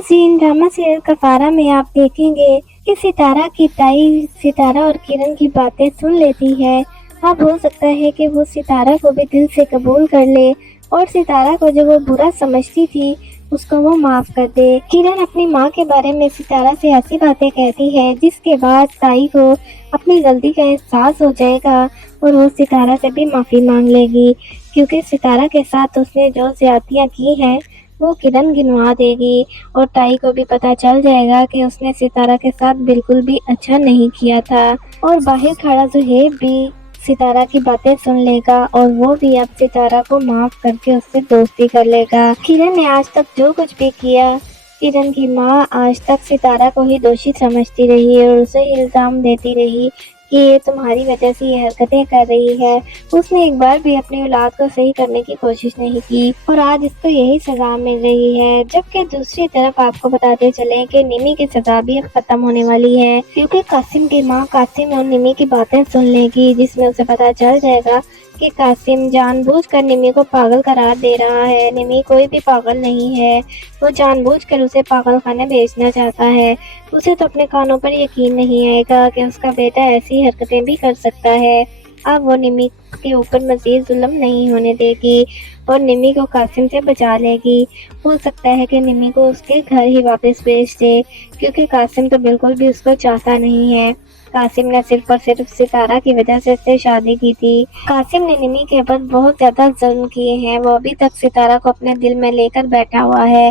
नाज़रीन, drama serial कफारा में आप देखेंगे कि सितारा की ताई सितारा और किरण की बातें सुन लेती है। अब हो सकता है कि वो सितारा को भी दिल से कबूल कर ले और सितारा को जो वो बुरा समझती थी उसको वो माफ़ कर दे। किरण अपनी माँ के बारे में सितारा से ऐसी बातें कहती है जिसके बाद ताई को अपनी गलती का एहसास हो जाएगा और वो सितारा से भी माफ़ी मांग लेगी, क्योंकि सितारा के साथ उसने जो ज़्यादतियाँ की हैं वो किरण गिनवा देगी और ताई को भी पता चल जाएगा कि उसने सितारा के साथ बिल्कुल भी अच्छा नहीं किया था। और बाहर खड़ा ज़ुहैब भी सितारा की बातें सुन लेगा और वो भी अब सितारा को माफ़ करके उससे दोस्ती कर लेगा। किरण ने आज तक जो कुछ भी किया, किरण की माँ आज तक सितारा को ही दोषी समझती रही और उसे इल्ज़ाम देती रही कि ये तुम्हारी वजह से ये हरकतें कर रही है। उसने एक बार भी अपनी औलाद को सही करने की कोशिश नहीं की और आज इसको यही सज़ा मिल रही है। जबकि दूसरी तरफ आपको बताते चलें कि निमी की सज़ा भी अब ख़त्म होने वाली है, क्योंकि कासिम की माँ कासिम और निमी की बातें सुन लेगी, जिसमें उसे पता चल जाएगा कि कासिम जानबूझकर निमी को पागल करार दे रहा है। निमी कोई भी पागल नहीं है, वो जानबूझकर उसे पागल खाने भेजना चाहता है। उसे तो अपने कानों पर यकीन नहीं आएगा कि उसका बेटा ऐसी हरकतें भी कर सकता है। अब वो निमी के ऊपर मज़ीद जुल्म नहीं होने देगी और निमी को कासिम से बचा लेगी। हो सकता है कि निमी को उसके घर ही वापस भेज दे, क्योंकि कासिम तो बिल्कुल भी उसको चाहता नहीं है। कासिम ने सिर्फ और सिर्फ सितारा की वजह से इससे शादी की थी। कासिम ने निमी के ऊपर बहुत ज़्यादा जुल्म किए हैं। वो अभी तक सितारा को अपने दिल में लेकर बैठा हुआ है।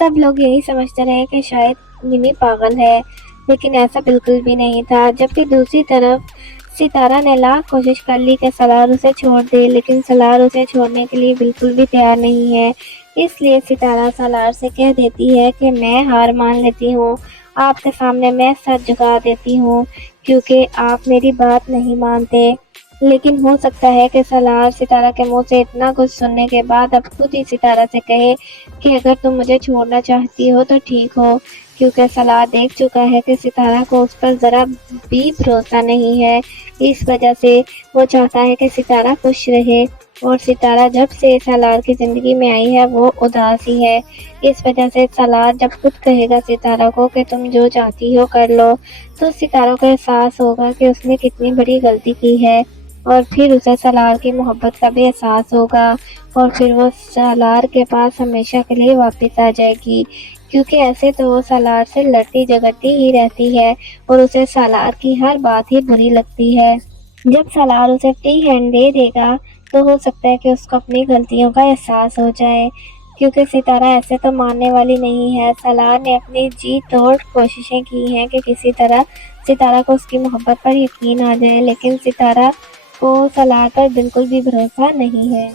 सब लोग यही समझते रहे कि शायद निमी पागल है, लेकिन ऐसा बिल्कुल भी नहीं था। जबकि दूसरी तरफ सितारा ने लाख कोशिश कर ली कि सलार उसे छोड़ दे, लेकिन सलार उसे छोड़ने के लिए बिल्कुल भी तैयार नहीं है। इसलिए सितारा सलार से कह देती है कि मैं हार मान लेती हूँ, आपके सामने मैं सर झुका देती हूँ, क्योंकि आप मेरी बात नहीं मानते। लेकिन हो सकता है कि सलार सितारा के मुंह से इतना कुछ सुनने के बाद अब खुद ही सितारा से कहे कि अगर तुम मुझे छोड़ना चाहती हो तो ठीक हो, क्योंकि सलार देख चुका है कि सितारा को उस पर ज़रा भी भरोसा नहीं है। इस वजह से वो चाहता है कि सितारा खुश रहे और सितारा जब से सलार की ज़िंदगी में आई है वो उदास ही है। इस वजह से सलार जब खुद कहेगा सितारा को कि तुम जो चाहती हो कर लो, तो सितारा को एहसास होगा कि उसने कितनी बड़ी गलती की है और फिर उसे सलार की मोहब्बत का भी एहसास होगा और फिर वो सलार के पास हमेशा के लिए वापस आ जाएगी, क्योंकि ऐसे तो वो सलार से लड़ती झगड़ती ही रहती है और उसे सलार की हर बात ही बुरी लगती है। जब सलार उसे फ्री हैंड दे देगा तो हो सकता है कि उसको अपनी गलतियों का एहसास हो जाए, क्योंकि सितारा ऐसे तो मानने वाली नहीं है। सलार ने अपनी जी तोड़ कोशिशें की हैं कि किसी तरह सितारा को उसकी मोहब्बत पर यकीन आ जाए, लेकिन सितारा को सलार पर बिल्कुल भी भरोसा नहीं है।